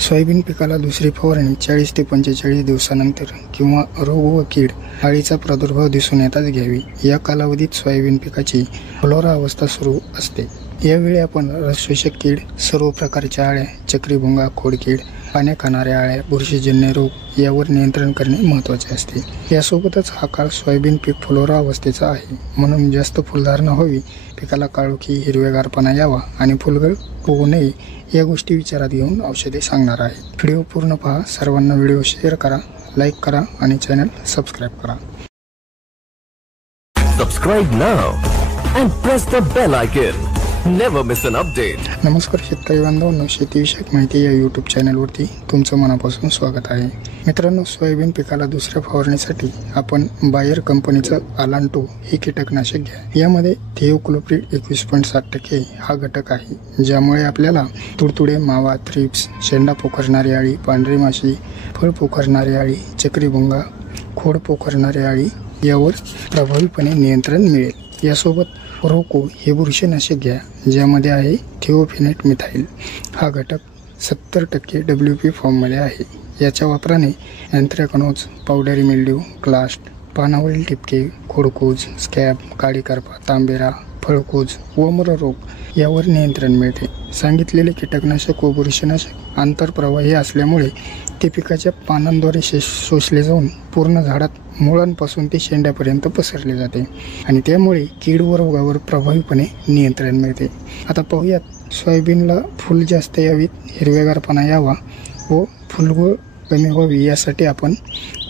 Soybean पिकाला दुसरी फवारणी 40 ते 45 दिवसानंतर किंवा रोग व कीड अळीचा प्रादुर्भाव दिसून येताच घ्यावी। या कालावधीत सोयाबीन पिकाची फुलोरा अवस्था सुरू असते। यावेळी आपण रसशोषक कीड, सर्व प्रकारच्या अळ्या, चक्रीभुंगा, खोडकीड, पाने खाणाऱ्या अळ्या, बुरशीजन्य रोग यावर नियंत्रण करणे महत्त्वाचे असते। यासोबतच हा काळ सोयाबीन पीक फुलोरा अवस्थेचा आहे, म्हणून जास्त फुलधारणा व्हावी, पिकाला काळोखी हिरवेगारपणा यावा आणि फुलगळ होऊ नये या गोष्टी विचारात घेऊन औषधे सांगणार आहे। व्हिडिओ पूर्ण पहा, सर्वांना व्हिडिओ शेअर करा, लाईक करा आणि चॅनल सबस्क्राइब करा। Subscribe now and press the bell icon. Never miss an update. नमस्कार शेतकरी बांधवांनो, शेतीविषयक माहिती या यूट्यूब चॅनलवरती तुमचं मनापासून स्वागत आहे। मित्रांनो, सोयाबीन पिकाला दुसऱ्या फवारणीसाठी आपण बायर कंपनीचं अलांटो हे कीटकनाशक घ्या। यामध्ये थिओक्लोप्रिड 21.7% हा घटक आहे, ज्यामुळे आपल्याला तुडतुडे, मावा, थ्रिप्स, शेंडा पोखरणारी अळी, पांढरी माशी, फळ पोखरणारी अळी, चक्रीभुंगा, खोड पोखरणारी अळी यावर प्रभावीपणे नियंत्रण मिळेल। यासोबत रोको हे बुरशीनाशक घ्या, ज्यामध्ये आहे थिओफेनेट मिथाइल हा घटक 70% WP फॉर्ममध्ये आहे। याच्या वापराने अँथ्रॅकनोज, पावडरी मिल्ड्यू, क्लास्ट, पानावरील ठिपके, खोडकूज, स्कॅब, काळी करपा, तांबेरा, फळकूज व मर रोग यावर नियंत्रण मिळते। सांगितलेले कीटकनाशक व बुरशीनाशक आंतरप्रवाही असल्यामुळे ते पिकाच्या पानांद्वारे शोषले जाऊन पूर्ण झाडात मुळांपासून ते शेंड्यापर्यंत पसरले जाते आणि त्यामुळे कीड व रोगावर प्रभावीपणे नियंत्रण मिळते। आता पाहूयात, सोयाबीनला फुल जास्त यावीत, हिरवेगारपणा यावा व फुलगळ कमी व्हावी यासाठी आपण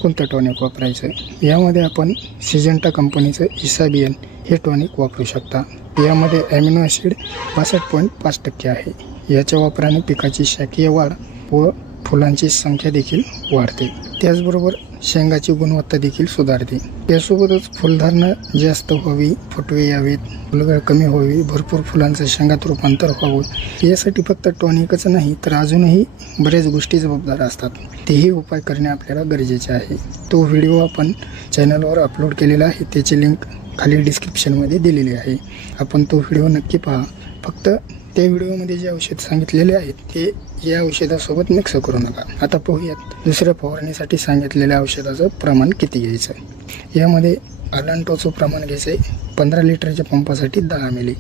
कोणतं टॉनिक वापरायचं। यामध्ये आपण सिजंटा कंपनीचं इसाबियन हे टॉनिक वापरू शकता। यामध्ये ॲमिनो ॲसिड 62.5% आहे। याच्या वापराने पिकाची शाखीय वाढ व फुलांची संख्या देखील वाढते, त्याचबरोबर शेंगाची गुणवत्ता देखील सुधारते। यासोबतच फुलधारणा जास्त व्हावी, फुटवे यावेत, फुलगळ कमी व्हावी, भरपूर फुलांचं शेंगात रूपांतर व्हावं यासाठी फक्त टॉनिकच नाही तर अजूनही बऱ्याच गोष्टी जबाबदार असतात। तेही उपाय करणे आपल्याला गरजेचे आहे। तो व्हिडिओ आपण चॅनलवर अपलोड केलेला आहे, त्याची लिंक खाली डिस्क्रिप्शनमध्ये दिलेली आहे। आपण तो व्हिडिओ नक्की पहा। फक्त त्या व्हिडिओमध्ये जे औषध सांगितलेले आहेत ते या औषधासोबत मिक्स करू नका। आता पाहूयात, दुसऱ्या फवारणीसाठी सांगितलेल्या औषधाचं प्रमाण किती घ्यायचं। यामध्ये अलांटोचं प्रमाण घ्यायचं आहे 15 लिटरच्या पंपासाठी 10 मिली,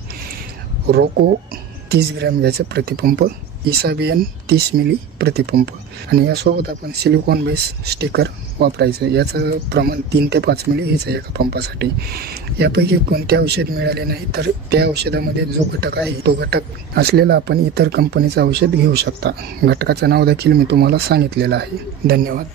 रोको 30 ग्रॅम घ्यायचं प्रतिपंप, इसाबियन 30 मिली प्रतिपंप आणि यासोबत आपण सिलिकॉन बेस स्टिकर वापरायचं। याचं प्रमाण 3 ते 5 मिली घ्यायचं एका पंपासाठी। यापैकी कोणते औषध मिळाले नाही तर त्या औषधामध्ये जो घटक आहे तो घटक असलेला आपण इतर कंपनीचं औषध घेऊ शकता। घटकाचं नाव देखील मी तुम्हाला सांगितलेलं आहे। धन्यवाद।